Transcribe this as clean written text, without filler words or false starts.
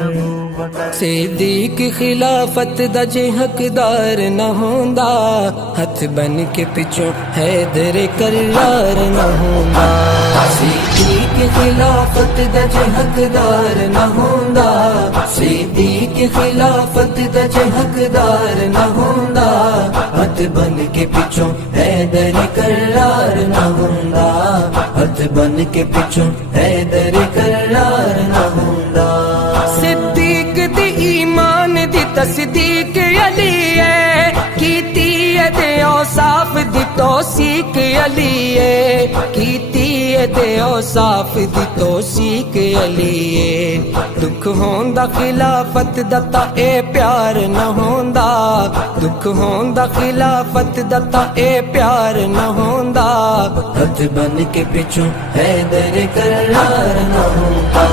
صدیق خلافت دا جے حقدار نہ ہوندا، ہتھ بن کے پچھوں حیدر کرار نہ ہوندا۔ صدیق خلافت دا جے حقدار نہ ہوندا، صدیق خلافت دا جے حقدار نہ ہوندا، ہتھ بن کے پچھوں حیدر کرار نہ ہوندا، ہتھ بن کے پچھوں حیدر کرار نہ ہوندا۔ صدیق دی ایمان دی تصدیق علی ہے، کیتی ہے دے اوصاف دی توثیق علی ہے، کیتی ہے دے اوصاف دی توثیق علی ہے۔ دکھ ہوندا خلافت دا تا اے پیار نہ ہوندا، دکھ ہوندا خلافت دا تا اے پیار نہ ہوندا، ہتھ بن کے پچھوں حیدر کرار نہ ہوندا۔